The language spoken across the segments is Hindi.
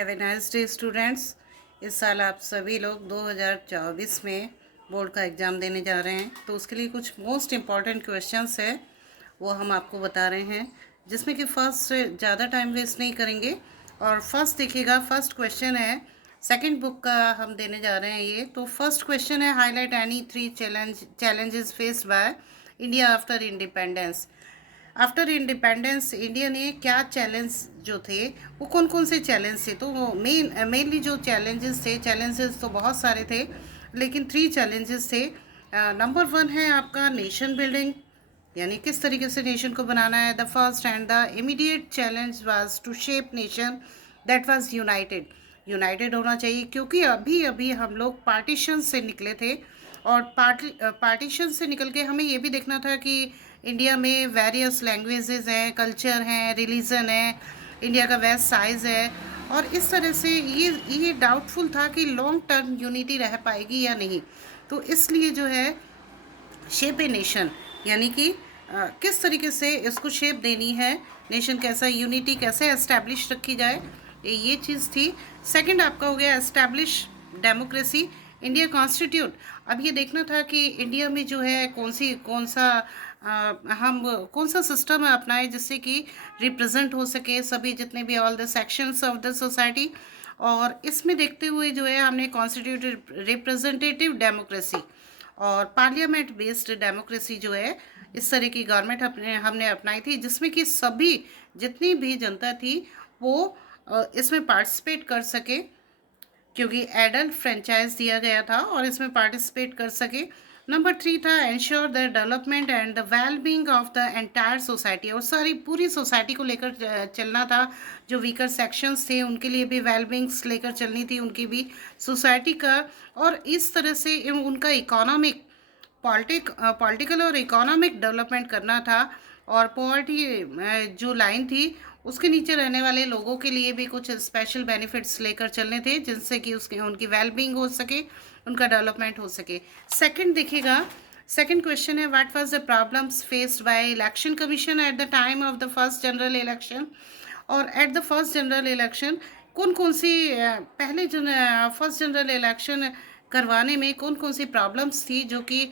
Have a nice day students. इस साल आप सभी लोग 2024 में बोर्ड का एग्ज़ाम देने जा रहे हैं, तो उसके लिए कुछ मोस्ट इम्पॉर्टेंट क्वेश्चंस है वो हम आपको बता रहे हैं, जिसमें कि फर्स्ट ज़्यादा टाइम वेस्ट नहीं करेंगे। और फर्स्ट देखिएगा, फर्स्ट क्वेश्चन है सेकंड बुक का हम देने जा रहे हैं ये। तो फर्स्ट क्वेश्चन है, highlight any 3 challenges faced by India after independence. After independence India ने क्या चैलेंज जो थे वो कौन कौन से चैलेंज थे। तो वो मेनली जो चैलेंजेस तो बहुत सारे थे, लेकिन 3 चैलेंजेस थे। नंबर 1 है आपका नेशन बिल्डिंग, यानी किस तरीके से नेशन को बनाना है। The first and the immediate challenge was to shape nation that was united होना चाहिए, क्योंकि अभी अभी हम लोग पार्टीशन से निकले थे। और पार्टीशन से निकल के हमें ये भी देखना था कि इंडिया में वेरियस लैंग्वेजेस हैं, कल्चर हैं, रिलीजन है, इंडिया का वेस्ट साइज है। और इस तरह से ये डाउटफुल था कि लॉन्ग टर्म यूनिटी रह पाएगी या नहीं। तो इसलिए जो है शेप ए नेशन, यानी कि किस तरीके से इसको शेप देनी है, नेशन कैसा, यूनिटी कैसे एस्टैब्लिश रखी जाए, ये चीज़ थी। सेकंड आपका हो गया एस्टैब्लिश डेमोक्रेसी, इंडिया कॉन्स्टिट्यूट। अब ये देखना था कि इंडिया में जो है हम कौन सा सिस्टम अपनाए जिससे कि रिप्रेजेंट हो सके सभी जितने भी all the sections of the society. और इसमें देखते हुए जो है हमने कॉन्स्टिट्यूटेड रिप्रेजेंटेटिव डेमोक्रेसी और पार्लियामेंट बेस्ड डेमोक्रेसी जो है, इस तरह की गवर्नमेंट हमने अपनाई थी, जिसमें कि सभी जितनी भी जनता थी वो इसमें पार्टिसिपेट कर सके, क्योंकि एडल्ट फ्रेंचाइज दिया गया था और इसमें पार्टिसिपेट कर सके। नंबर 3 था ensure the development and the wellbeing of the entire society, और सारी पूरी सोसाइटी को लेकर चलना था। जो वीकर सेक्शंस थे उनके लिए भी वेलबींग्स लेकर चलनी थी, उनकी भी सोसाइटी का। और इस तरह से उनका पॉलिटिकल और इकोनॉमिक डेवलपमेंट करना था। और पॉवर्टी जो लाइन थी उसके नीचे रहने वाले लोगों के लिए भी कुछ स्पेशल बेनिफिट्स लेकर चलने थे, जिनसे कि उसके उनकी वेलबींग हो सके, उनका डेवलपमेंट हो सके। सेकंड देखिएगा, सेकंड क्वेश्चन है what was the problems faced by election commission at the time of the first general election. और at the first general election कौन कौन सी पहले फर्स्ट जनरल इलेक्शन करवाने में कौन कौन सी प्रॉब्लम्स थी जो कि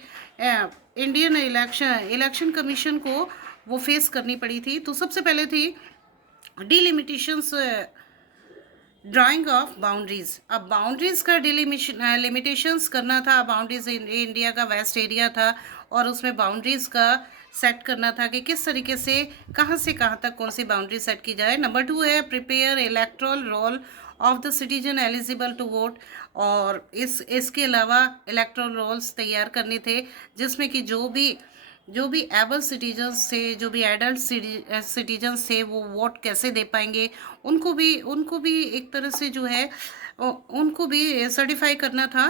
इंडियन इलेक्शन कमीशन को वो फेस करनी पड़ी थी। तो सबसे पहले थी डिलिमिटेशंस, ड्राइंग ऑफ बाउंड्रीज। अब बाउंड्रीज का लिमिटेशंस करना था। बाउंड्रीज इंडिया का वेस्ट एरिया था और उसमें बाउंड्रीज का सेट करना था कि किस तरीके से कहाँ तक कौन सी बाउंड्री सेट की जाए। नंबर 2 है prepare electoral roll of the citizen eligible to vote. और इसके अलावा इलेक्ट्रल रोल्स तैयार करने थे, जिसमें कि जो भी एबल सिटीजन्स थे, जो भी एडल्ट सिटीजन्स थे, वो वोट कैसे दे पाएंगे, उनको भी एक तरह से जो है उनको भी सर्टिफाई करना था।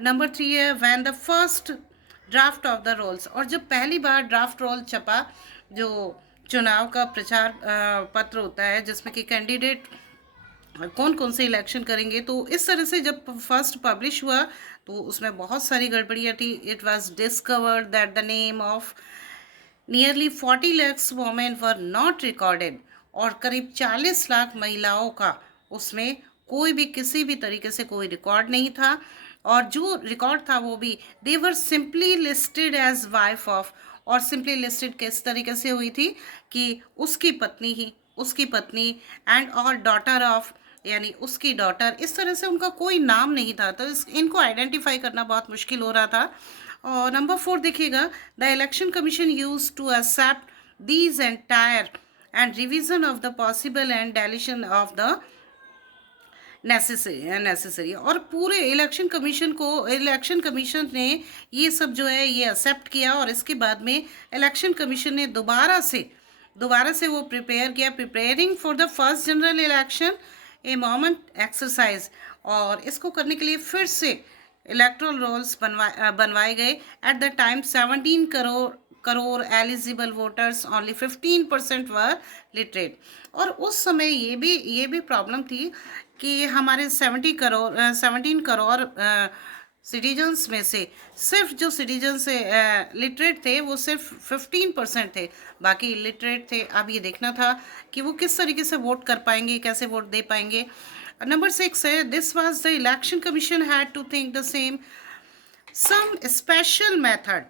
नंबर 3 है when the first draft of the rolls, और जब पहली बार ड्राफ्ट रोल छपा, जो चुनाव का प्रचार पत्र होता है जिसमें कि कैंडिडेट कौन कौन से इलेक्शन करेंगे, तो इस तरह से जब फर्स्ट पब्लिश हुआ तो उसमें बहुत सारी गड़बड़ियाँ थी। It was discovered that the name of nearly 40 lakhs women were not recorded, और करीब 40 लाख महिलाओं का उसमें कोई भी किसी भी तरीके से कोई रिकॉर्ड नहीं था। और जो रिकॉर्ड था वो भी they were simply listed as wife of, और सिंपली लिस्टेड किस तरीके से हुई थी कि उसकी पत्नी एंड और डॉटर ऑफ, यानी उसकी डॉटर, इस तरह से उनका कोई नाम नहीं था। तो इनको आइडेंटिफाई करना बहुत मुश्किल हो रहा था। और नंबर 4 देखिएगा, the election commission use to accept these entire and revision of the possible and deletion of the necessary. और पूरे इलेक्शन कमीशन ने ये सब जो है ये एक्सेप्ट किया, और इसके बाद में इलेक्शन कमीशन ने दोबारा से वो प्रिपेयर किया, preparing for the first general election a moment exercise. और इसको करने के लिए फिर से इलेक्ट्रल रोल्स बनवाए गए। Eight the time 17 crore eligible voters, only 15% were literate. और उस समय ये भी प्रॉब्लम थी कि हमारे 17 करोड़ सिटीजन्स में से सिर्फ जो सिटीजन्स लिटरेट थे वो सिर्फ 15% थे, बाकी इलिटरेट थे। अब ये देखना था कि वो किस तरीके से वोट कर पाएंगे, कैसे वोट दे पाएंगे। नंबर 6 है, this was the election commission had to think the same some special method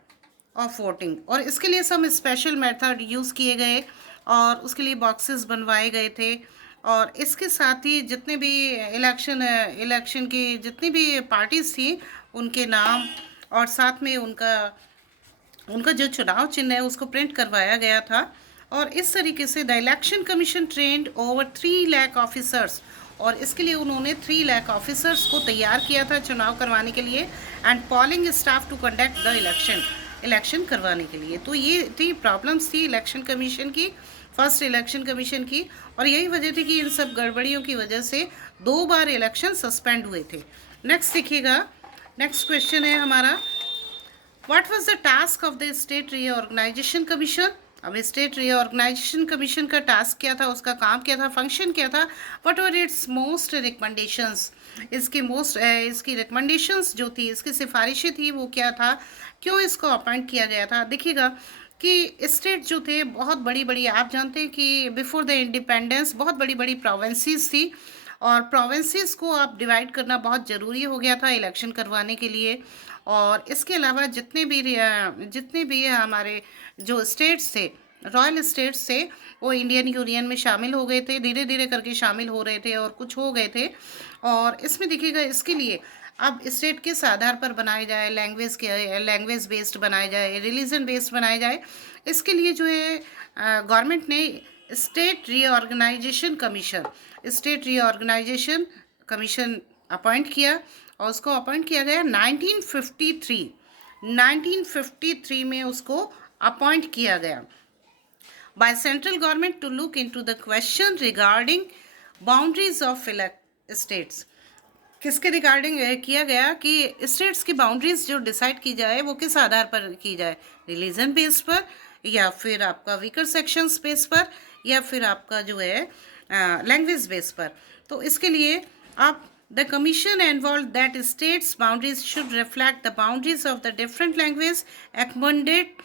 of voting, और इसके लिए सम स्पेशल मेथड यूज़ किए गए और उसके लिए बॉक्सेस बनवाए गए थे। और इसके साथ ही जितने भी इलेक्शन की जितनी भी पार्टीज थी उनके नाम और साथ में उनका उनका जो चुनाव चिन्ह है उसको प्रिंट करवाया गया था। और इस तरीके से the election commission trend over 3 lakh officers, और इसके लिए उन्होंने 3 लाख ऑफिसर्स को तैयार किया था चुनाव करवाने के लिए, and polling staff to conduct the election करवाने के लिए। तो ये थी प्रॉब्लम्स थी इलेक्शन कमीशन की, फर्स्ट इलेक्शन कमीशन की, और यही वजह थी कि इन सब गड़बड़ियों की वजह से 2 बार इलेक्शन सस्पेंड हुए थे। नेक्स्ट देखिएगा, नेक्स्ट क्वेश्चन है हमारा, what was the task of the state reorganisation commission. अब स्टेट रीऑर्गेनाइजेशन कमीशन का टास्क क्या था, उसका काम क्या था, फंक्शन क्या था, what were its most recommendations, इसकी रिकमेंडेशंस जो थी, इसकी सिफारिशें थी वो क्या था, क्यों इसको अपॉइंट किया गया था। देखिएगा कि स्टेट जो थे बहुत बड़ी बड़ी, आप जानते हैं कि बिफोर द इंडिपेंडेंस बहुत बड़ी बड़ी प्रोविंसेस थी, और प्रोविंसेस को आप डिवाइड करना बहुत ज़रूरी हो गया था इलेक्शन करवाने के लिए। और इसके अलावा जितने भी हमारे जो स्टेट्स थे, रॉयल स्टेट्स थे, वो इंडियन यूनियन में शामिल हो गए थे, धीरे धीरे करके शामिल हो रहे थे और कुछ हो गए थे। और इसमें देखिएगा इसके लिए अब स्टेट किस आधार पर बनाए जाए, लैंग्वेज बेस्ड बनाए जाए, रिलीजन बेस्ड बनाए जाए, इसके लिए जो है गवर्नमेंट ने स्टेट रीऑर्गेनाइजेशन कमीशन अपॉइंट किया, और उसको अपॉइंट किया गया 1953 में उसको अपॉइंट किया गया by central government to look into the question regarding boundaries of states. किसके रिगार्डिंग किया गया कि स्टेट्स की बाउंड्रीज जो डिसाइड की जाए वो किस आधार पर की जाए, रिलीजन बेस पर, या फिर आपका वीकर सेक्शंस बेस पर, या फिर आपका जो है लैंग्वेज बेस पर। तो इसके लिए आप the commission involve that states boundaries should reflect the boundaries of the different language accommodate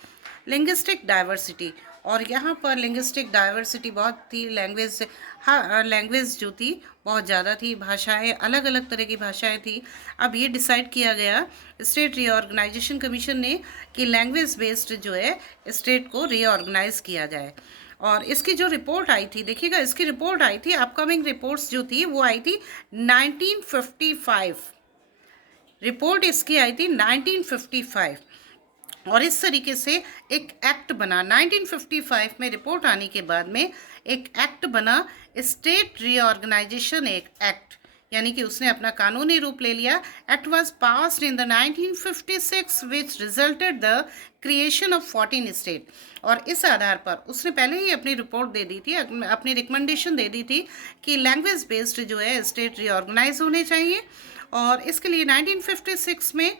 linguistic diversity. और यहाँ पर लिंग्विस्टिक डाइवर्सिटी बहुत थी, लैंग्वेज जो थी बहुत ज़्यादा थी, भाषाएं अलग अलग तरह की भाषाएं थी। अब ये डिसाइड किया गया स्टेट रीऑर्गेनाइजेशन कमीशन ने कि लैंग्वेज बेस्ड जो है स्टेट को रीऑर्गेनाइज किया जाए। और इसकी जो रिपोर्ट आई थी, देखिएगा इसकी रिपोर्ट आई थी, अपकमिंग रिपोर्ट्स जो थी वो आई थी 1955, रिपोर्ट इसकी आई थी 1955। और इस तरीके से एक एक्ट बना 1955 में, रिपोर्ट आने के बाद में एक एक्ट बना, स्टेट रीऑर्गेनाइजेशन एक्ट, यानी कि उसने अपना कानूनी रूप ले लिया। Act was passed in the 1956 which resulted the creation of 14 state. और इस आधार पर उसने पहले ही अपनी रिपोर्ट दे दी थी, अपनी रिकमेंडेशन दे दी थी कि लैंग्वेज बेस्ड जो है स्टेट रीऑर्गेनाइज होने चाहिए। और इसके लिए 1956 में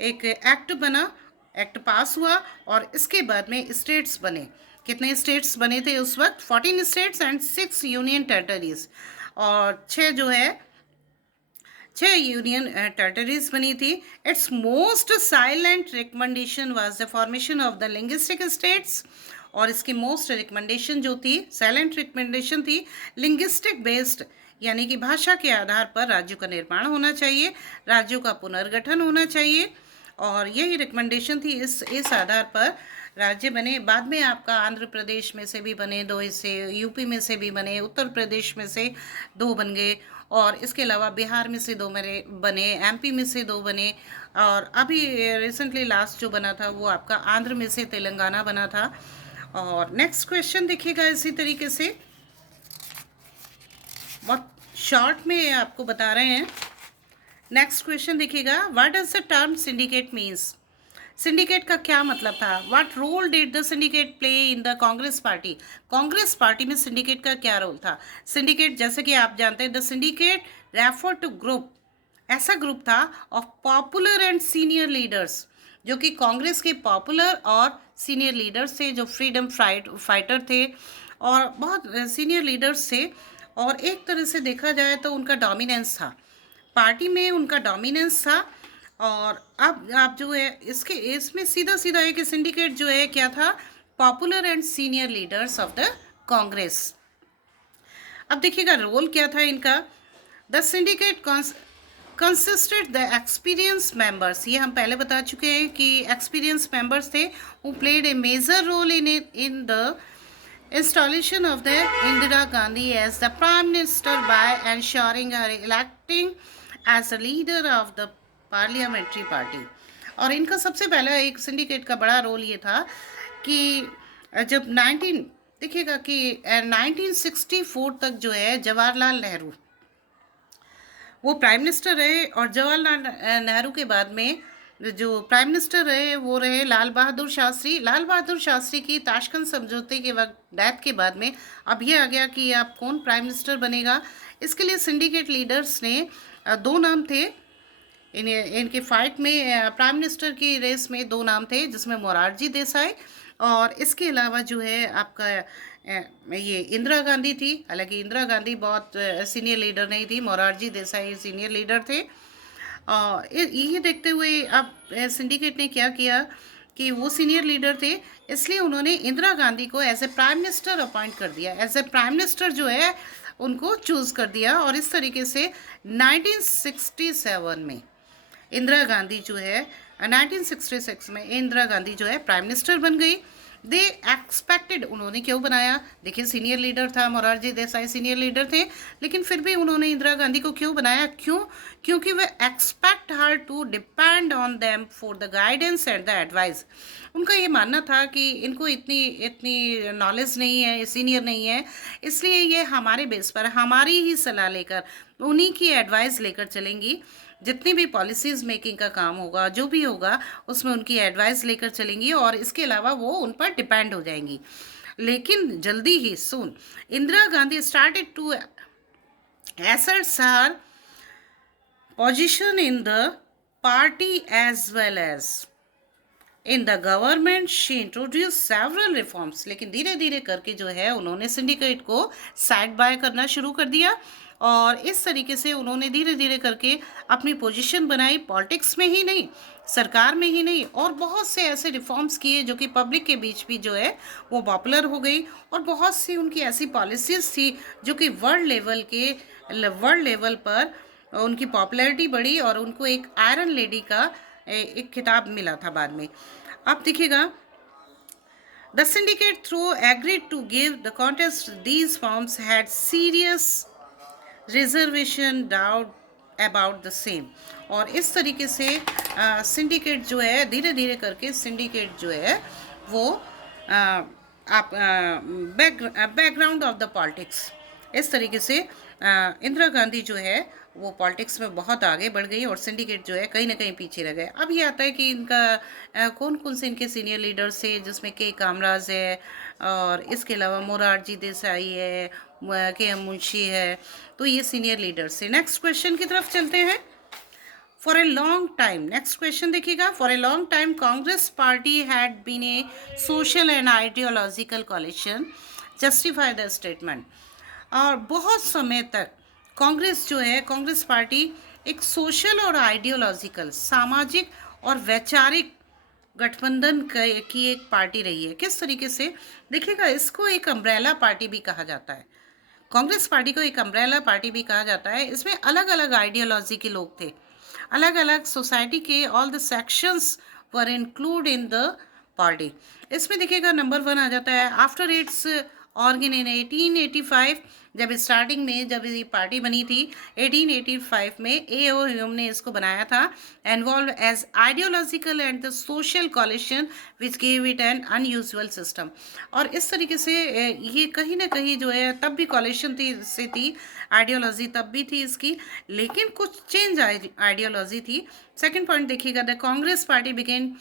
एक एक्ट बना, एक्ट पास हुआ, और इसके बाद में स्टेट्स बने। कितने स्टेट्स बने थे उस वक्त, 14 स्टेट्स एंड 6 यूनियन टेरिटरीज, और 6 यूनियन टेरिटरीज बनी थी। It's most silent recommendation was the formation of the linguistic states. और इसकी मोस्ट रिकमेंडेशन जो थी, साइलेंट रिकमेंडेशन थी, लिंग्विस्टिक बेस्ड, यानी कि भाषा के आधार पर राज्यों का निर्माण होना चाहिए, राज्यों का पुनर्गठन होना चाहिए। और यही रिकमेंडेशन थी, इस आधार पर राज्य बने। बाद में आपका आंध्र प्रदेश में से भी बने 2 हिस्से, यूपी में से भी बने, उत्तर प्रदेश में से 2 बन गए, और इसके अलावा बिहार में से 2 बने, एमपी में से 2 बने, और अभी रिसेंटली लास्ट जो बना था वो आपका आंध्र में से तेलंगाना बना था। और नेक्स्ट क्वेश्चन देखिएगा इसी तरीके से, बहुत शॉर्ट में आपको बता रहे हैं। नेक्स्ट क्वेश्चन देखिएगा, what does the term syndicate means. Syndicate का क्या मतलब था, what role did the syndicate play in the Congress party. Congress party में सिंडिकेट का क्या रोल था। सिंडिकेट जैसे कि आप जानते हैं, the syndicate refer to group, ऐसा ग्रुप था of popular and senior leaders, जो कि कांग्रेस के पॉपुलर और सीनियर लीडर्स थे, जो फ्रीडम फाइटर थे और बहुत सीनियर लीडर्स थे। और एक तरह से देखा जाए तो उनका डोमिनेंस था, पार्टी में उनका डोमिनेंस था। और अब आप जो है इसमें सीधा सीधा है कि सिंडिकेट जो है क्या था, popular and senior leaders of the Congress. अब देखिएगा रोल क्या था इनका। The syndicate consisted the experience members, ये हम पहले बता चुके हैं कि एक्सपीरियंस मेंबर्स थे who played a major role in the installation of the Indira Gandhi as the Prime Minister by ensuring her electing as a leader of the parliamentary party। और इनका सबसे पहला एक सिंडिकेट का बड़ा रोल ये था कि जब 19 देखिएगा कि 1964 तक जो है जवाहरलाल नेहरू वो प्राइम मिनिस्टर रहे, और जवाहरलाल नेहरू के बाद में जो प्राइम मिनिस्टर रहे वो रहे लाल बहादुर शास्त्री। लाल बहादुर शास्त्री की ताशकंद समझौते के वक्त डेथ के बाद में अब ये आ गया कि आप कौन प्राइम मिनिस्टर बनेगा। इसके लिए सिंडिकेट लीडर्स ने दो नाम थे इनके फाइट में, प्राइम मिनिस्टर की रेस में दो नाम थे जिसमें मोरारजी देसाई और इसके अलावा जो है आपका ये इंदिरा गांधी थी। हालांकि इंदिरा गांधी बहुत सीनियर लीडर नहीं थी, मोरारजी देसाई सीनियर लीडर थे। और ये देखते हुए अब सिंडिकेट ने क्या किया कि वो सीनियर लीडर थे, इसलिए उन्होंने इंदिरा गांधी को as a prime minister appoint कर दिया, एज ए प्राइम मिनिस्टर जो है उनको चूज़ कर दिया। और इस तरीके से 1967 में इंदिरा गांधी जो है 1966 में इंदिरा गांधी जो है प्राइम मिनिस्टर बन गई। दे एक्सपेक्टेड, उन्होंने क्यों बनाया, देखिए सीनियर लीडर था मोरारजी देसाई, सीनियर लीडर थे, लेकिन फिर भी उन्होंने इंदिरा गांधी को क्यों बनाया, क्योंकि वे expect her to depend on them for the guidance and the advice. उनका ये मानना था कि इनको इतनी नॉलेज नहीं है, सीनियर नहीं है, इसलिए ये हमारे बेस पर हमारी ही सलाह लेकर उन्हीं की एडवाइस लेकर चलेंगी। जितनी भी पॉलिसीज़ मेकिंग का काम होगा, जो भी होगा उसमें उनकी एडवाइस लेकर चलेंगी और इसके अलावा वो उन पर डिपेंड हो जाएंगी। लेकिन जल्दी ही soon Indira Gandhi started to assert her position in the party as well as in the government. She introduce several reforms, लेकिन धीरे धीरे करके जो है उन्होंने सिंडिकेट को साइड बाय करना शुरू कर दिया और इस तरीके से उन्होंने धीरे धीरे करके अपनी पोजीशन बनाई, पॉलिटिक्स में ही नहीं, सरकार में ही नहीं, और बहुत से ऐसे रिफॉर्म्स किए जो कि पब्लिक के बीच भी जो है वो पॉपुलर हो गई। और बहुत सी उनकी ऐसी पॉलिसीज़ थी जो कि वर्ल्ड लेवल पर उनकी पॉपुलैरिटी बढ़ी और उनको एक आयरन लेडी का एक खिताब मिला था बाद में। अब देखिएगा, the syndicate through agreed to give the contest these forms had serious reservation doubt about the same. और इस तरीके से सिंडिकेट जो है धीरे धीरे करके सिंडिकेट जो है वो आप बैकग्राउंड ऑफ द पॉलिटिक्स, इस तरीके से इंदिरा गांधी जो है वो पॉलिटिक्स में बहुत आगे बढ़ गई और सिंडिकेट जो है कहीं ना कहीं पीछे रह गए। अब ये आता है कि इनका कौन कौन से इनके सीनियर लीडर्स थे, जिसमें के कामराज है और इसके अलावा मोरारजी देसाई है, के एम मुंशी है, तो ये सीनियर लीडर्स थे। नेक्स्ट क्वेश्चन की तरफ चलते हैं। For a long time, next question देखिएगा, for a long time Congress party had been a social and ideological coalition justify the statement. और बहुत समय तक कांग्रेस जो है, कांग्रेस पार्टी एक सोशल और आइडियोलॉजिकल, सामाजिक और वैचारिक गठबंधन की एक पार्टी रही है। किस तरीके से देखिएगा, इसको एक अम्ब्रेला पार्टी भी कहा जाता है, कांग्रेस पार्टी को एक अम्ब्रेला पार्टी भी कहा जाता है। इसमें अलग अलग आइडियोलॉजी के लोग थे, अलग अलग सोसाइटी के all the sections were include in the party. इसमें देखिएगा नंबर 1 आ जाता है आफ्टर इट्स ऑर्गन इन 1885, जब स्टार्टिंग में जब ये पार्टी बनी थी 1885 में A.O. ह्यूम ने इसको बनाया था। Involve as ideological and the social coalition which gave it an unusual system. और इस तरीके से ये कहीं ना कहीं जो है तब भी कॉलिशन थी, आइडियोलॉजी तब भी थी इसकी, लेकिन कुछ चेंज आइडियोलॉजी थी। सेकेंड पॉइंट देखिएगा, the Congress party began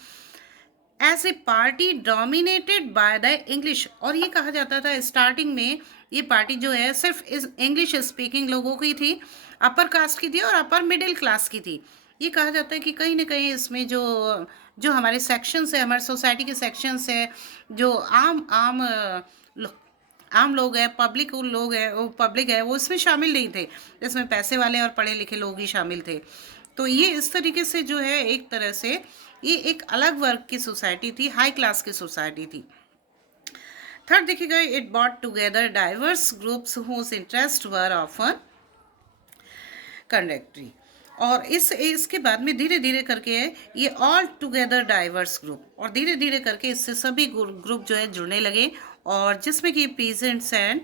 as a party dominated by the English. और ये कहा जाता था स्टार्टिंग में ये पार्टी जो है सिर्फ इस इंग्लिश स्पीकिंग लोगों की थी, अपर कास्ट की थी और अपर मिडिल क्लास की थी। ये कहा जाता है कि कहीं ना कहीं इसमें जो हमारे सेक्शंस है, हमारे सोसाइटी के सेक्शंस है, जो आम लोग हैं, पब्लिक है वो इसमें शामिल नहीं थे, इसमें पैसे वाले और पढ़े लिखे लोग ही शामिल थे। तो ये इस तरीके से जो है एक तरह से ये एक अलग वर्ग की सोसाइटी थी, हाई क्लास की सोसाइटी थी। थर्ड देखिएगा, it brought together diverse groups whose interest were often contradictory. और इसके बाद में धीरे धीरे करके ये ऑल टुगेदर डाइवर्स ग्रुप, और धीरे धीरे करके इससे सभी ग्रुप जो है जुड़ने लगे, और जिसमें कि peasants and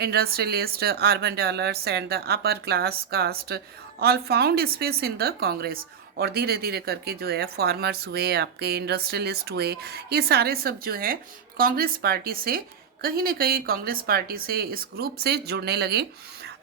industrialist, urban developers and the upper class cast all found space in the Congress. और धीरे धीरे करके जो है फार्मर्स हुए, आपके इंडस्ट्रियलिस्ट हुए, ये सारे सब जो है कांग्रेस पार्टी से कहीं ना कहीं कांग्रेस पार्टी से इस ग्रुप से जुड़ने लगे।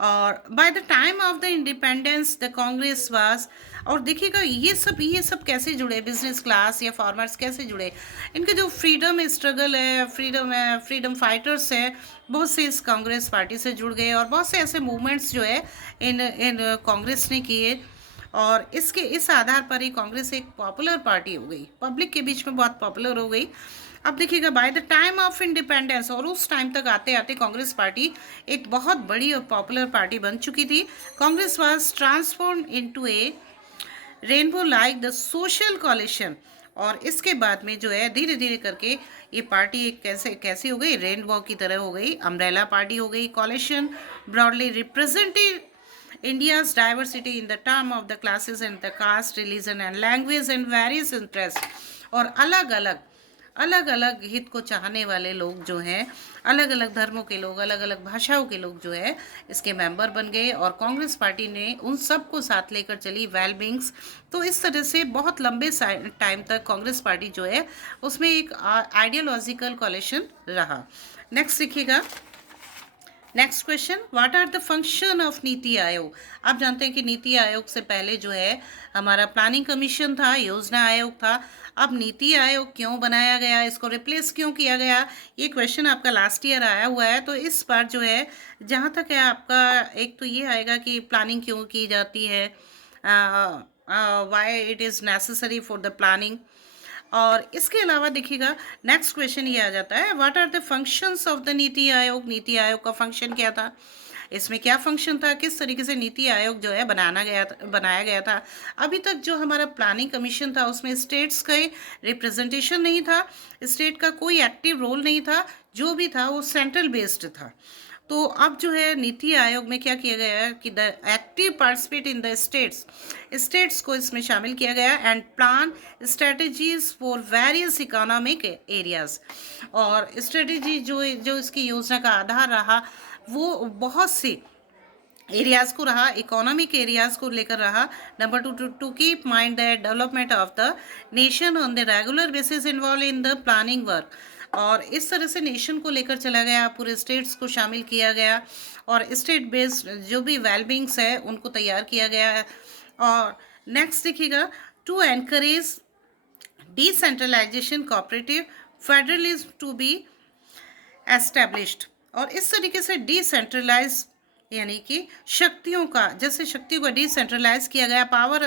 और by the time of the independence the Congress was, और देखिएगा ये सब कैसे जुड़े, बिजनेस क्लास या फार्मर्स कैसे जुड़े, इनके जो फ्रीडम स्ट्रगल है, फ्रीडम फाइटर्स है, बहुत से इस कांग्रेस पार्टी से जुड़ गए, और बहुत से ऐसे मूवमेंट्स जो है इन कांग्रेस ने किए। और इस आधार पर ही कांग्रेस एक पॉपुलर पार्टी हो गई, पब्लिक के बीच में बहुत पॉपुलर हो गई। अब देखिएगा by the time of independence, और उस टाइम तक आते आते कांग्रेस पार्टी एक बहुत बड़ी और पॉपुलर पार्टी बन चुकी थी। Congress was transformed into A rainbow like the social coalition. और इसके बाद में जो है धीरे धीरे करके ये पार्टी एक कैसी हो गई, रेनबो की तरह हो गई, अम्ब्रेला पार्टी हो गई। Coalition broadly represented India's diversity in the term of the classes and the caste, religion and language and various interests। और अलग अलग हित को चाहने वाले लोग जो हैं, अलग अलग धर्मों के लोग, अलग अलग भाषाओं के लोग जो है इसके मेंबर बन गए, और कांग्रेस पार्टी ने उन सबको साथ लेकर चली, वेल बींग्स। तो इस तरह से बहुत लंबे टाइम तक कांग्रेस पार्टी जो है उसमें एक आइडियोलॉजिकल कॉलिशन रहा। नेक्स्ट देखिएगा, next question, what are the function of NITI Aayog. आप जानते हैं कि नीति आयोग से पहले जो है हमारा प्लानिंग कमीशन था, योजना आयोग था। अब नीति आयोग क्यों बनाया गया, इसको रिप्लेस क्यों किया गया, ये क्वेश्चन आपका लास्ट ईयर आया हुआ है। तो इस बार जो है जहाँ तक है आपका एक तो ये आएगा कि प्लानिंग क्यों की जाती है, why it is necessary for the planning. और इसके अलावा देखिएगा नेक्स्ट क्वेश्चन ये आ जाता है, what are the functions of the NITI Aayog. NITI Aayog का फंक्शन क्या था, इसमें क्या फंक्शन था, किस तरीके से नीति आयोग जो है बनाया गया था। अभी तक जो हमारा प्लानिंग कमीशन था उसमें स्टेट्स का रिप्रेजेंटेशन नहीं था, स्टेट का कोई एक्टिव रोल नहीं था, जो भी था वो सेंट्रल बेस्ड था। तो अब जो है नीति आयोग में क्या किया गया है कि the active participate in the states को इसमें शामिल किया गया, and plan strategies for various economic areas. और स्ट्रेटजी जो इसकी योजना का आधार रहा वो बहुत से एरियाज़ को रहा, इकोनॉमिक एरियाज़ को लेकर रहा। Number two keep mind the development of the nation on the regular basis involve in the planning work. और इस तरह से नेशन को लेकर चला गया, पूरे स्टेट्स को शामिल किया गया, और स्टेट बेस्ड जो भी वेलबींग्स है उनको तैयार किया गया है। और नेक्स्ट देखिएगा, to encourage decentralisation cooperative federalism to be established. और इस तरीके से डिसेंट्रलाइज यानी कि शक्तियों का, जैसे शक्तियों को डिसेंट्रलाइज किया गया, पावर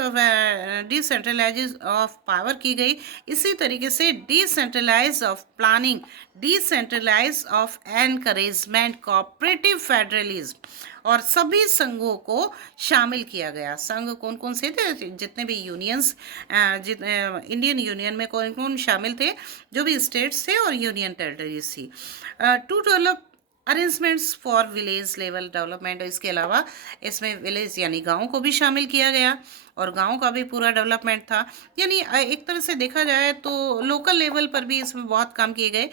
डिसेंट्रलाइज ऑफ पावर की गई, इसी तरीके से decentralise of planning, decentralise of encouragement cooperative federalism, और सभी संघों को शामिल किया गया। संघ कौन कौन से थे, जितने भी यूनियंस इंडियन यूनियन में कौन कौन शामिल थे, जो भी स्टेट्स थे और यूनियन टेरिटरीज थी। To develop arrangements for village level development. इसके अलावा इसमें विलेज यानी गाँव को भी शामिल किया गया, और गाँव का भी पूरा डेवलपमेंट था। यानी एक तरह से देखा जाए तो लोकल लेवल पर भी इसमें बहुत काम किए गए।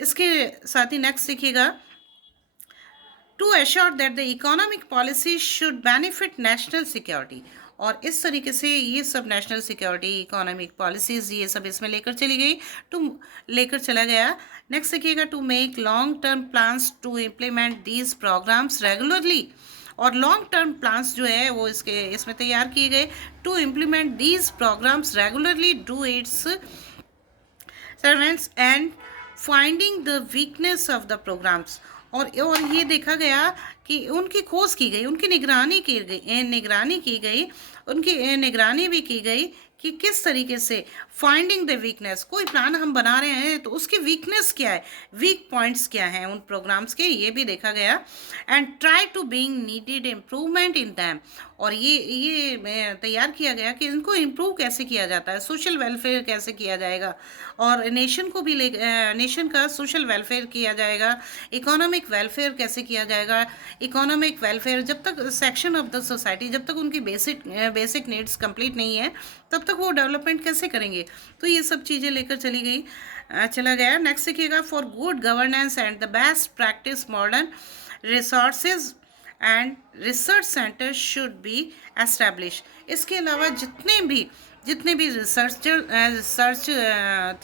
इसके साथ ही नेक्स्ट देखिएगा, to assure that the economic policy should benefit national security. और इस तरीके से ये सब नेशनल सिक्योरिटी, इकोनॉमिक पॉलिसीज़ ये सब इसमें लेकर चला गया। नेक्स्ट देखिएगा, to make long term plans to implement these programmes regularly. और लॉन्ग टर्म प्लान्स जो है वो इसमें तैयार किए गए, to implement these programmes regularly, do its servants and finding the weakness of the programmes. और ये देखा गया कि उनकी खोज की गई, उनकी निगरानी की गई, उनकी निगरानी भी की गई कि किस तरीके से फाइंडिंग द वीकनेस, कोई प्लान हम बना रहे हैं तो उसकी वीकनेस क्या है, वीक पॉइंट्स क्या हैं उन प्रोग्राम्स के, ये भी देखा गया। And try to being needed improvement in them, और ये तैयार किया गया कि इनको इम्प्रूव कैसे किया जाता है, सोशल वेलफेयर कैसे किया जाएगा, और नेशन को भी नेशन का सोशल वेलफेयर किया जाएगा, इकोनॉमिक वेलफेयर कैसे किया जाएगा। इकोनॉमिक वेलफेयर जब तक सेक्शन ऑफ द सोसाइटी, जब तक उनकी बेसिक नीड्स कंप्लीट नहीं है तब तक वो डेवलपमेंट कैसे करेंगे। तो ये सब चीज़ें लेकर चला गया। नेक्स्ट देखिएगा, for good governance and the best practice modern resources and research centre should be establish. इसके अलावा जितने भी रिसर्च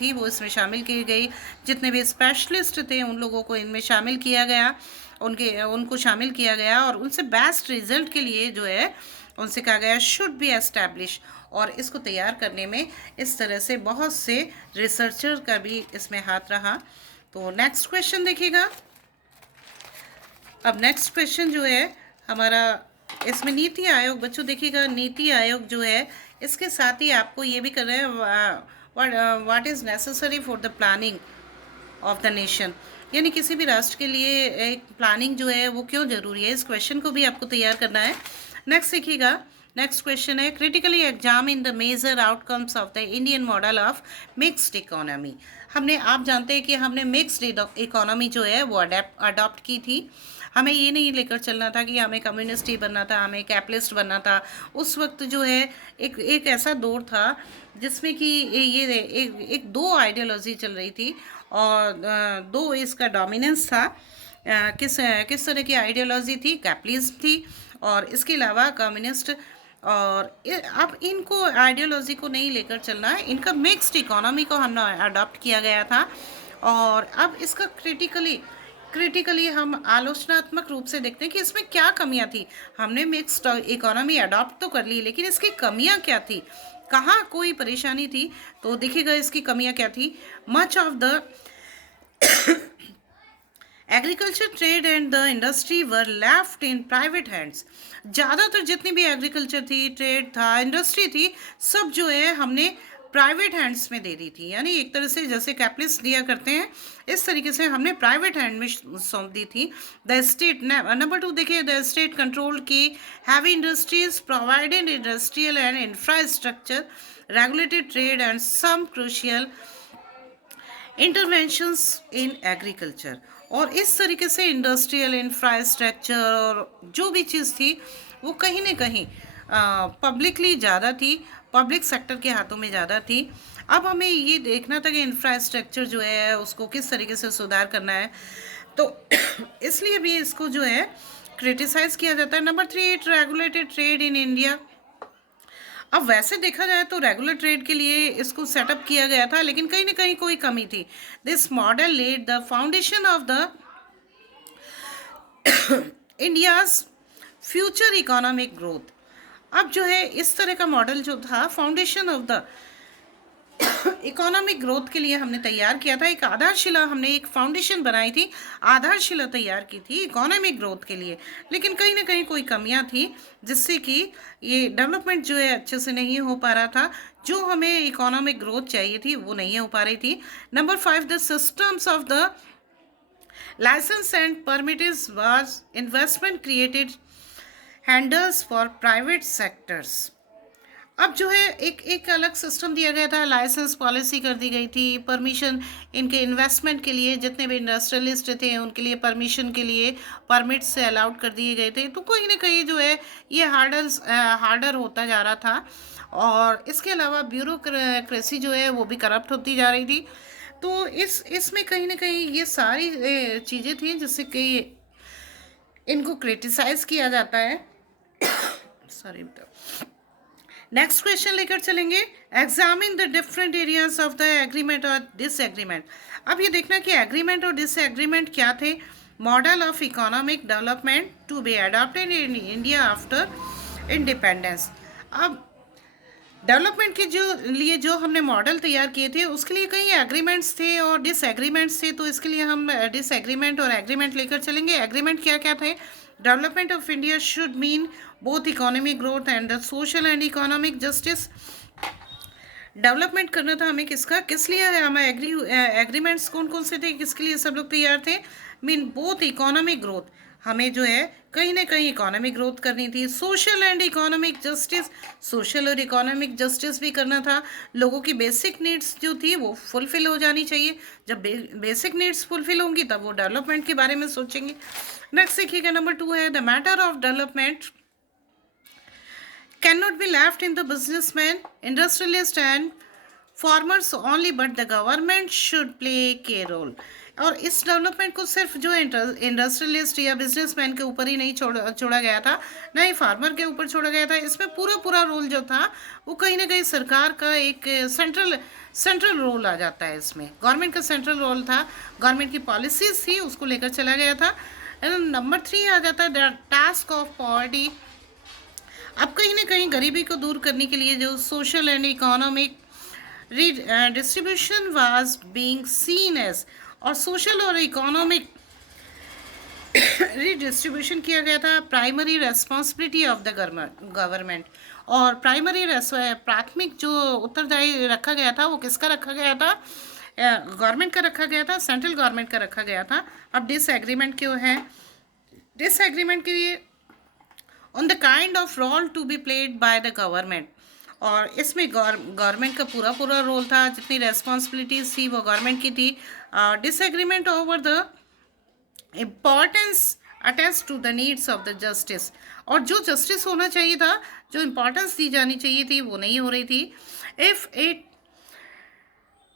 थी वो इसमें शामिल की गई, जितने भी स्पेशलिस्ट थे उन लोगों को इनमें शामिल किया गया, उनको शामिल किया गया, और उनसे बेस्ट रिजल्ट के लिए जो है उनसे कहा गया शुड बी एस्टैब्लिश। और इसको तैयार करने में इस तरह से बहुत से रिसर्चर का भी इसमें हाथ रहा। तो नेक्स्ट क्वेश्चन देखिएगा। अब नेक्स्ट क्वेश्चन जो है हमारा, इसमें नीति आयोग, बच्चों देखिएगा नीति आयोग जो है इसके साथ ही आपको ये भी कर रहे हैं what is necessary for the planning of the nation, यानी किसी भी राष्ट्र के लिए एक प्लानिंग जो है वो क्यों ज़रूरी है, इस क्वेश्चन को भी आपको तैयार करना है। नेक्स्ट देखिएगा, नेक्स्ट क्वेश्चन है critically examine the major outcomes of the Indian model of mixed economy. आप जानते हैं कि हमने मिक्स्ड इकोनॉमी जो है वो अडॉप्ट की थी। हमें ये नहीं लेकर चलना था कि हमें कम्युनिस्ट ही बनना था, हमें कैपिटलिस्ट बनना था। उस वक्त जो है एक ऐसा दौर था जिसमें कि ये एक दो आइडियोलॉजी चल रही थी, और दो इसका डोमिनेंस था। किस तरह की आइडियोलॉजी थी, कैपिटलिज्म थी, और इसके अलावा कम्युनिस्ट। और अब इनको आइडियोलॉजी को नहीं लेकर चलना है, इनका मिक्स्ड इकोनॉमी को हमने अडॉप्ट किया गया था। और अब इसका क्रिटिकली हम आलोचनात्मक रूप से देखते हैं कि इसमें क्या कमियां थी। हमने मिक्स्ड इकोनॉमी अडॉप्ट तो कर ली, लेकिन इसकी कमियां क्या थी, कहाँ कोई परेशानी थी। तो देखिएगा इसकी कमियां क्या थी। Much of the agriculture trade and the industry were left in private hands. ज़्यादातर जितनी भी एग्रीकल्चर थी, ट्रेड था, इंडस्ट्री थी, सब जो है हमने प्राइवेट हैंड्स में दे दी थी। यानी एक तरह से जैसे कैपिटलिस्ट दिया करते हैं, इस तरीके से हमने प्राइवेट हैंड में सौंप दी थी। द स्टेट, नंबर 2 देखिए, the state control key heavy industries provided industrial and infrastructure, regulated trade and some crucial interventions in agriculture. और इस तरीके से इंडस्ट्रियल इंफ्रास्ट्रक्चर और जो भी चीज़ थी वो कहीं ना कहीं पब्लिकली ज़्यादा थी, पब्लिक सेक्टर के हाथों में ज़्यादा थी। अब हमें ये देखना था कि इंफ्रास्ट्रक्चर जो है उसको किस तरीके से सुधार करना है, तो इसलिए भी इसको जो है क्रिटिसाइज़ किया जाता है। Number 3, it regulated trade in India. अब वैसे देखा जाए तो रेगुलर ट्रेड के लिए इसको सेटअप किया गया था, लेकिन कहीं ना कहीं कोई कमी थी। This model laid the foundation of the India's future economic growth. अब जो है इस तरह का मॉडल जो था, foundation of the economic growth के लिए हमने तैयार किया था। एक आधारशिला, हमने एक फाउंडेशन बनाई थी, आधारशिला तैयार की थी इकोनॉमिक ग्रोथ के लिए, लेकिन कहीं ना कहीं कोई कमियां थी जिससे कि ये डेवलपमेंट जो है अच्छे से नहीं हो पा रहा था। जो हमें इकोनॉमिक ग्रोथ चाहिए थी वो नहीं हो पा रही थी। Number 5, the systems of the licence and permits was investment created handles for private sectors. अब जो है एक अलग सिस्टम दिया गया था, लाइसेंस पॉलिसी कर दी गई थी, परमिशन इनके इन्वेस्टमेंट के लिए, जितने भी इंडस्ट्रियलिस्ट थे उनके लिए परमिशन के लिए परमिट से अलाउड कर दिए गए थे। तो कहीं ना कहीं जो है ये हार्डर होता जा रहा था। और इसके अलावा ब्यूरोक्रेसी जो है वो भी करप्ट होती जा रही थी। तो इसमें कहीं ना कहीं ये सारी चीज़ें थी जिससे कि इनको क्रिटिसाइज़ किया जाता है। सॉरी बेटा। नेक्स्ट क्वेश्चन लेकर चलेंगे, examine the different areas of the agreement और डिसएग्रीमेंट। अब ये देखना कि एग्रीमेंट और डिसएग्रीमेंट क्या थे। Model of economic development to be adopted in India after independence. अब डेवलपमेंट के लिए जो हमने मॉडल तैयार किए थे उसके लिए कई एग्रीमेंट्स थे और डिसएग्रीमेंट्स थे, तो इसके लिए हम डिसएग्रीमेंट और एग्रीमेंट लेकर चलेंगे। एग्रीमेंट क्या क्या थे। Development of India should mean both economic growth and the social and economic justice. Development करना था हमें किसका, किस लिए है हमें एग्रीमेंट्स कौन कौन से थे, किसके लिए सब लोग तैयार थे, मीन बोथ इकोनॉमिक ग्रोथ, हमें जो है कहीं ना कहीं इकोनॉमिक ग्रोथ करनी थी, social and economic justice, social और इकोनॉमिक जस्टिस भी करना था, लोगों की बेसिक नीड्स जो थी वो फुलफिल हो जानी चाहिए, जब बेसिक नीड्स फुलफिल होंगी तब वो डेवलपमेंट के बारे में सोचेंगे। नेक्स्ट देखिएगा नंबर 2 है the matter of development cannot be left in the businessman, industrialist and farmers only, but the government should play a key role। और इस डेवलपमेंट को सिर्फ जो इंडस्ट्रियलिस्ट या बिजनेसमैन के ऊपर ही नहीं छोड़ा गया था, ना ही फार्मर के ऊपर छोड़ा गया था, इसमें पूरा पूरा रोल जो था वो कहीं ना कहीं सरकार का एक सेंट्रल रोल आ जाता है, इसमें गवर्नमेंट का सेंट्रल रोल था, गवर्नमेंट की पॉलिसीज थी उसको लेकर चला गया था। नंबर 3 आ जाता है द टास्क ऑफ पॉवर्टी। अब कहीं ना कहीं गरीबी को दूर करने के लिए जो social and economic distribution was being seen as, और सोशल और इकोनॉमिक रिडिस्ट्रीब्यूशन किया गया था primary responsibility of the government, और प्राथमिक जो उत्तरदायी रखा गया था वो किसका रखा गया था, गवर्नमेंट का रखा गया था, सेंट्रल गवर्नमेंट का रखा गया था। अब डिसएग्रीमेंट क्यों है, डिसएग्रीमेंट के लिए on the kind of role to be played by the government, और इसमें गवर्नमेंट का पूरा पूरा रोल था, जितनी रेस्पॉन्सिबिलिटीज थी वो गवर्नमेंट की थी। Disagreement over the importance attach to the needs of the justice, और जो जस्टिस होना चाहिए था, जो इम्पोर्टेंस दी जानी चाहिए थी वो नहीं हो रही थी। If it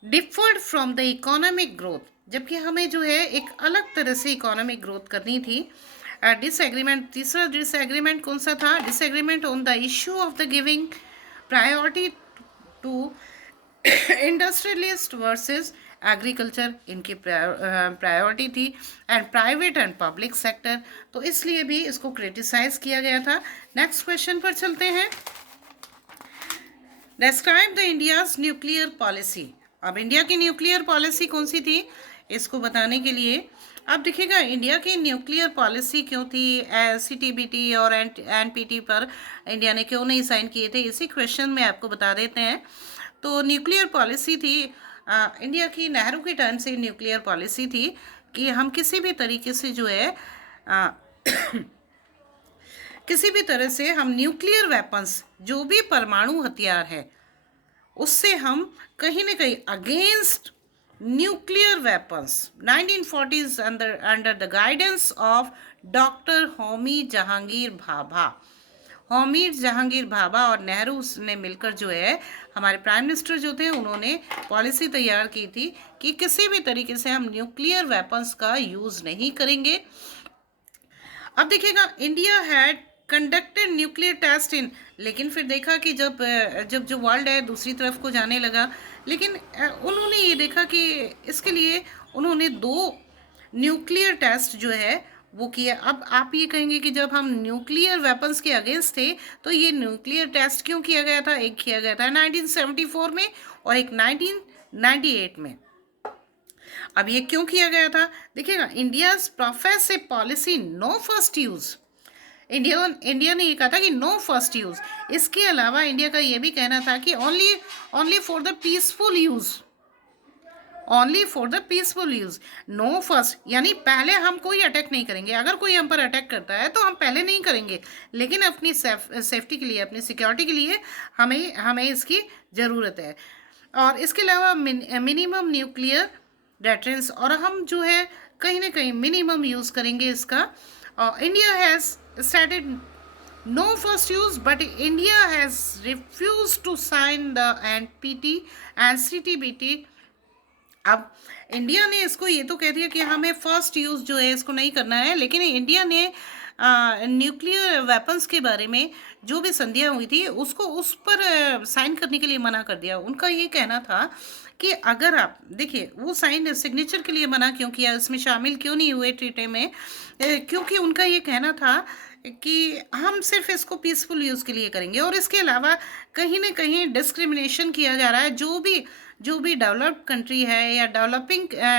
deferred from the economic growth, जबकि हमें जो है एक अलग तरह से इकोनॉमिक ग्रोथ करनी थी। डिसएग्रीमेंट, तीसरा डिसएग्रीमेंट कौन सा था, disagreement on the issue of the giving priority to industrialist versus agriculture, इनकी प्रायोरिटी थी, and private and public sector, तो इसलिए भी इसको क्रिटिसाइज किया गया था। नेक्स्ट क्वेश्चन पर चलते हैं, describe the India's nuclear policy. अब इंडिया की न्यूक्लियर पॉलिसी कौन सी थी, इसको बताने के लिए अब देखिएगा इंडिया की न्यूक्लियर पॉलिसी क्यों थी, CTBT और NPT पर इंडिया ने क्यों नहीं साइन किए थे, इसी क्वेश्चन में आपको बता देते हैं। तो न्यूक्लियर पॉलिसी थी इंडिया की, नेहरू के टाइम से न्यूक्लियर पॉलिसी थी कि हम किसी भी तरीके से जो है किसी भी तरह से हम न्यूक्लियर वेपन्स, जो भी परमाणु हथियार है, उससे हम कहीं ना कहीं against nuclear weapons 1940s under the guidance of doctor Homi Jahangir Bhabha, Homi Jahangir Bhabha और नेहरू ने मिलकर जो है हमारे प्राइम मिनिस्टर जो थे उन्होंने पॉलिसी तैयार की थी कि किसी भी तरीके से हम न्यूक्लियर वेपन्स का यूज़ नहीं करेंगे। अब देखिएगा India had conducted nuclear test in, लेकिन फिर देखा कि जब जब जो वर्ल्ड है दूसरी तरफ को जाने लगा, लेकिन उन्होंने ये देखा कि इसके लिए उन्होंने 2 न्यूक्लियर टेस्ट जो है वो किया। अब आप ये कहेंगे कि जब हम न्यूक्लियर वेपन्स के अगेंस्ट थे तो ये न्यूक्लियर टेस्ट क्यों किया गया था, एक किया गया था 1974 में और एक 1998 में। अब ये क्यों किया गया था, देखिएगा India profess a policy no first use, India ने ये कहा था कि नो फर्स्ट यूज़, इसके अलावा इंडिया का ये भी कहना था कि only for the peaceful use, only for the peaceful use, no first, यानी पहले हम कोई अटैक नहीं करेंगे, अगर कोई हम पर अटैक करता है तो हम पहले नहीं करेंगे, लेकिन अपनी सेफ्टी के लिए, अपनी सिक्योरिटी के लिए हमें इसकी ज़रूरत है। और इसके अलावा मिनिमम न्यूक्लियर डेटरेंस, और हम जो है कहीं ना कहीं मिनिमम यूज़ करेंगे इसका। India has stated no first use, but India has refused to sign the NPT and CTBT। अब इंडिया ने इसको ये तो कह दिया कि हमें फर्स्ट यूज़ जो है इसको नहीं करना है, लेकिन इंडिया ने न्यूक्लियर वेपन्स के बारे में जो भी संधियाँ हुई थी उसको उस पर साइन करने के लिए मना कर दिया। उनका ये कहना था कि अगर आप देखिए वो साइन सिग्नेचर के लिए मना क्यों किया, इसमें शामिल क्यों नहीं हुए ट्रीटी में, क्योंकि उनका ये कहना था कि हम सिर्फ इसको पीसफुल यूज़ के लिए करेंगे, और इसके अलावा कहीं ना कहीं डिस्क्रिमिनेशन किया जा रहा है, जो भी डेवलप्ड कंट्री है या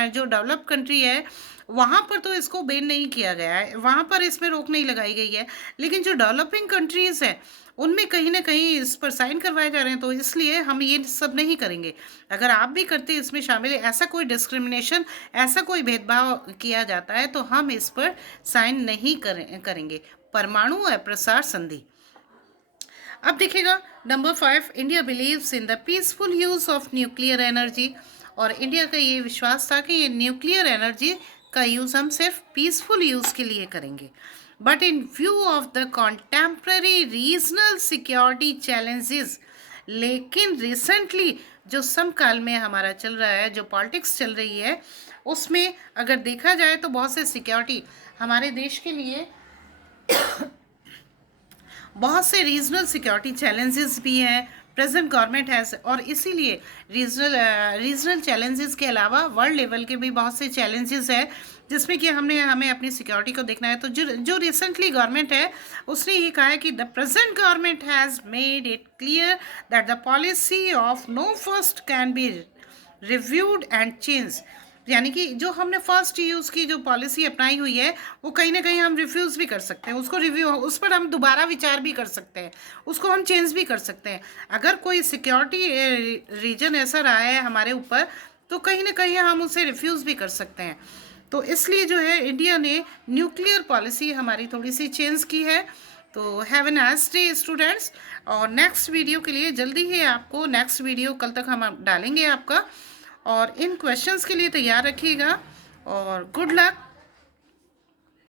जो डेवलप कंट्री है वहाँ पर तो इसको बैन नहीं किया गया है, वहाँ पर इसमें रोक नहीं लगाई गई है, लेकिन जो डेवलपिंग कंट्रीज़ हैं, उनमें कहीं न कहीं इस पर साइन करवाए जा रहे हैं, तो इसलिए हम ये सब नहीं करेंगे। अगर आप भी करते इसमें शामिल हैं, ऐसा कोई डिस्क्रिमिनेशन, ऐसा कोई भेदभाव किया जाता है, तो हम इस पर साइन नहीं करेंगे। परमाणु अप्रसार संधि। अब देखिएगा number 5, India believes in the peaceful use of nuclear energy. और इंडिया का ये विश्वास था कि ये न्यूक्लियर एनर्जी का यूज़ हम सिर्फ पीसफुल यूज़ के लिए करेंगे। But in view of the contemporary regional security challenges, लेकिन रिसेंटली जो समकाल में हमारा चल रहा है, जो पॉलिटिक्स चल रही है, उसमें अगर देखा जाए तो बहुत से सिक्योरिटी हमारे देश के लिए बहुत से रीजनल सिक्योरिटी चैलेंजेस भी हैं। प्रेजेंट गवर्नमेंट हैज़, और इसीलिए रीजनल चैलेंजेस के अलावा वर्ल्ड लेवल के भी बहुत से चैलेंजेस हैं, जिसमें कि हमें अपनी सिक्योरिटी को देखना है। तो जो रिसेंटली गवर्नमेंट है, उसने ये कहा है कि the present government has made it clear that the policy of no first can be reviewed and change. यानी कि जो हमने फर्स्ट यूज़ की जो पॉलिसी अपनाई हुई है, वो कहीं ना कहीं हम रिफ्यूज़ भी कर सकते हैं, उसको रिव्यू, उस पर हम दोबारा विचार भी कर सकते हैं, उसको हम चेंज भी कर सकते हैं। अगर कोई सिक्योरिटी रीजन ऐसा रहा है हमारे ऊपर, तो कहीं ना कहीं हम उसे रिफ्यूज़ भी कर सकते हैं। तो इसलिए जो है इंडिया ने न्यूक्लियर पॉलिसी हमारी थोड़ी सी चेंज की है। तो have a nice day students. और नेक्स्ट वीडियो के लिए जल्दी ही आपको, नेक्स्ट वीडियो कल तक हम डालेंगे आपका, और इन क्वेश्चंस के लिए तैयार रखिएगा। और गुड लक।